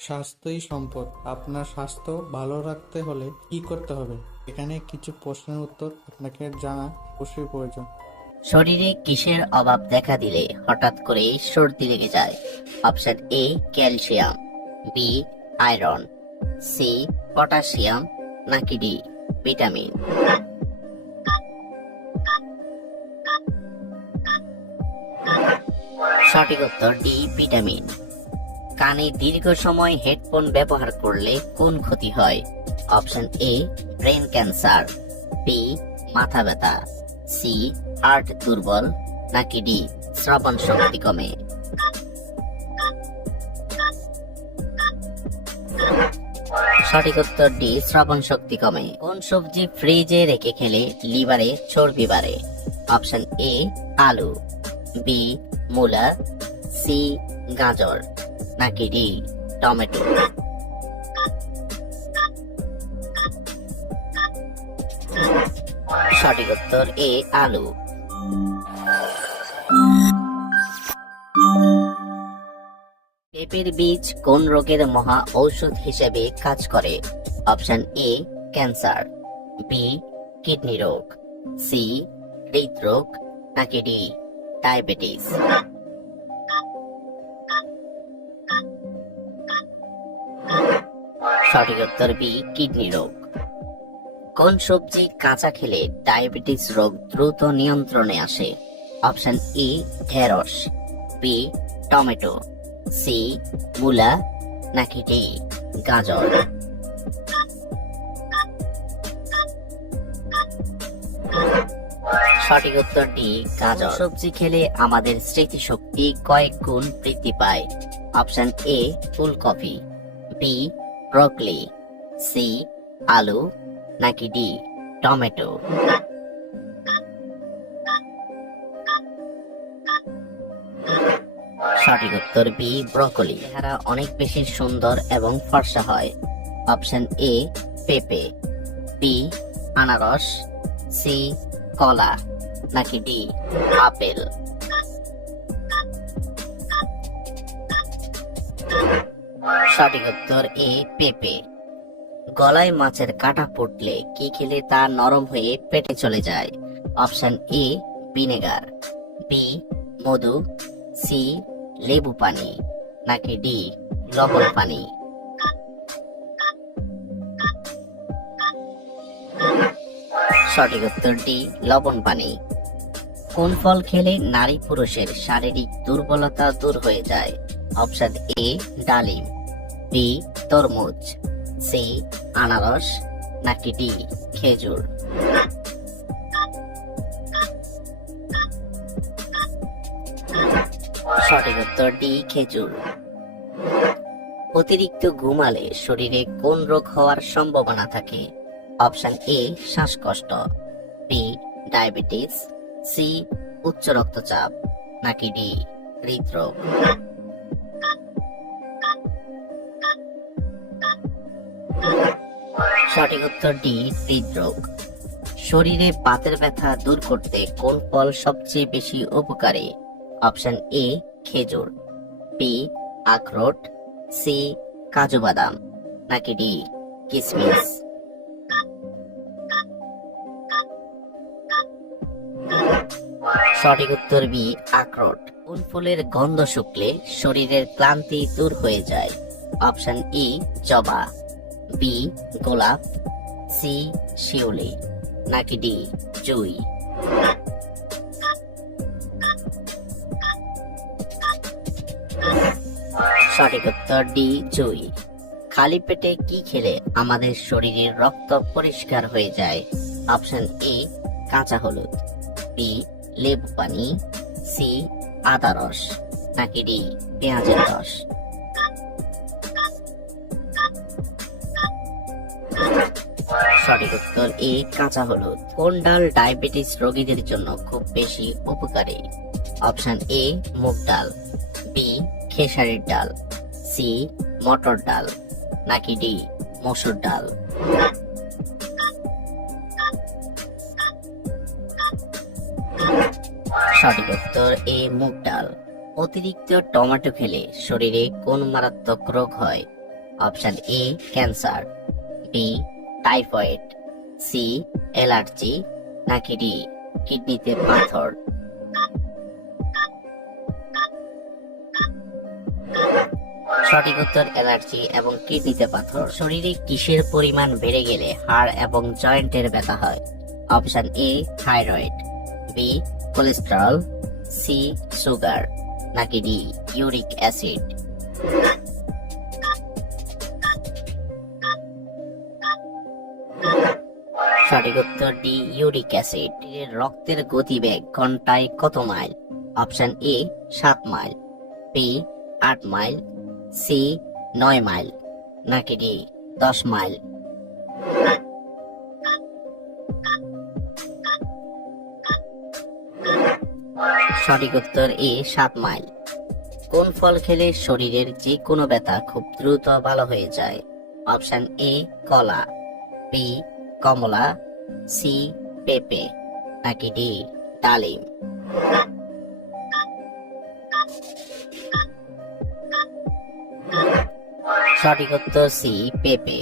স্বাস্থ্যই সম্পদ। আপনার স্বাস্থ্য ভালো রাখতে হলে কি করতে হবে? এখানে কিছু প্রশ্নের উত্তর আপনাকে জানা অবশ্যই প্রয়োজন। শরীরে কিসের অভাব দেখা দিলে হঠাৎ করে সর্দি লেগে যায়? Option A calcium, B iron, C potassium, নাকি ডি ভিটামিন? সঠিক উত্তর ডি ভিটামিন। কানে দীর্ঘ সময় হেডফোন ব্যবহার করলে কোন ক্ষতি হয়? Option A brain cancer, B মাথা ব্যথা, সি হার্ট দুর্বল, নাকি ডি শ্রবণ শক্তি কমে? সঠিক উত্তর ডি শ্রবণ শক্তি কমে। কোন সবজি ফ্রিজে রেখে খেলে লিভারে চর্বি বাড়ে? অপশন এ আলু, বি মূলা, সি গাজর, নাকি ডি টমেটো? সঠিক উত্তর এ আলু। পেঁপের বীজ কোন রোগের মহা ঔষধ হিসেবে কাজ করে? Option A cancer, B kidney রোগ, সি হৃদরোগ, নাকি ডি ডায়াবেটিস? সঠিক উত্তর বি কিডনি রোগ। কোন সবজি কাঁচা খেলে ডায়াবেটিস রোগ দ্রুত নিয়ন্ত্রণে আসে? অপশন ই ঢেঁড়স, বি টমেটো, সি মূলা, নাকি ডি গাজর? সঠিক উত্তর ডি গাজর। সবজি খেলে আমাদের স্মৃতিশক্তি কয়েক গুণ বৃদ্ধি পায়? অপশন এ ফুলকপি, বি ব্রকলি, সি আলু, নাকি ডি টমেটো? সঠিক উত্তর বি ব্রকলি। চেহারা অনেক বেশি সুন্দর এবং ফর্সা হয়? অপশন এ পেঁপে, বি আনারস, সি কলা, নাকি ডি আপেল? সঠিক উত্তর এ পেঁপে। গলায় মাছের কাঁটা ফুটলে কি খেলে তা নরম হয়ে পেটে চলে যায়? অপশন এ ভিনেগার, বি মধু, সি লেবু পানি, নাকি ডি লবণ পানি? সঠিক উত্তর ডি লবণ পানি। কোন ফল খেলে নারী পুরুষের শারীরিক দুর্বলতা দূর হয়ে যায়? অপশন এ ডালিম, বি তরমুজ, সি আনারস, নাকি ডি খেজুর? সঠিক উত্তর ডি খেজুর। অতিরিক্ত ঘুমালে শরীরে কোন রোগ হওয়ার সম্ভাবনা থাকে? অপশন এ শ্বাসকষ্ট, বি ডায়াবেটিস, সি উচ্চ রক্তচাপ, নাকি ডি হৃদরোগ? সঠিক উত্তর ডি হৃদরোগ। শরীরে বাতের ব্যথা দূর করতে কোন ফল সবচেয়ে বেশি উপকারী? অপশন এ খেজুর, বি আখরোট, সি কাজু বাদাম, নাকি ডি কিশমিশ? সঠিক উত্তর বি আখরোট। কোন ফুলের গন্ধ শুকলে শরীরের ক্লান্তি দূর হয়ে যায়? অপশন ই জবা, বি গোলাপ, সি শিউলি, নাকি ডি জুই? সঠিক উত্তর ডি জুই। খালি পেটে কি খেলে আমাদের শরীরের রক্ত পরিষ্কার হয়ে যায়? অপশন এ কাঁচা হলুদ, বি লেবু পানি, সি আদা রস, নাকি ডি পেঁয়াজের রস? সঠিক উত্তর এ কাঁচা হলুদ। কোন ডাল ডায়াবেটিস রোগীদের জন্য খুব বেশি উপকারী? অপশন এ মুগ ডাল, বি খেসারির ডাল, সি মটর ডাল, নাকি ডি মসুর ডাল? সঠিক উত্তর এ মুগ ডাল। অতিরিক্ত টমেটো খেলে শরীরে কোন মারাত্মক রোগ হয়? Option A cancer, B typhoid, C allergy, নাকি ডি কিডনিতে পাথর। সঠিক উত্তর অ্যালার্জি এবং কিডনিতে পাথর। শরীরে কিসের পরিমাণ বেড়ে গেলে হাড় এবং জয়েন্টের ব্যথা হয়? Option A thyroid, B cholesterol, C sugar, নাকি ডি ইউরিক অ্যাসিড। সঠিক উত্তর ডি ইউরিক অ্যাসিড। রক্তের গতিবেগ ঘন্টায় কত mile? Option A 7 mile, B 8 mile, C 9 mile, নাকি ডি 10 মাইল। সঠিক উত্তর এ 7 মাইল। কোন ফল খেলে শরীরের যে কোনো ব্যথা খুব দ্রুত ভালো হয়ে যায়? অপশন এ কলা, বি কমলা, সি পেঁপে, নাকি ডি ডালিম। সঠিক উত্তর সি পেঁপে।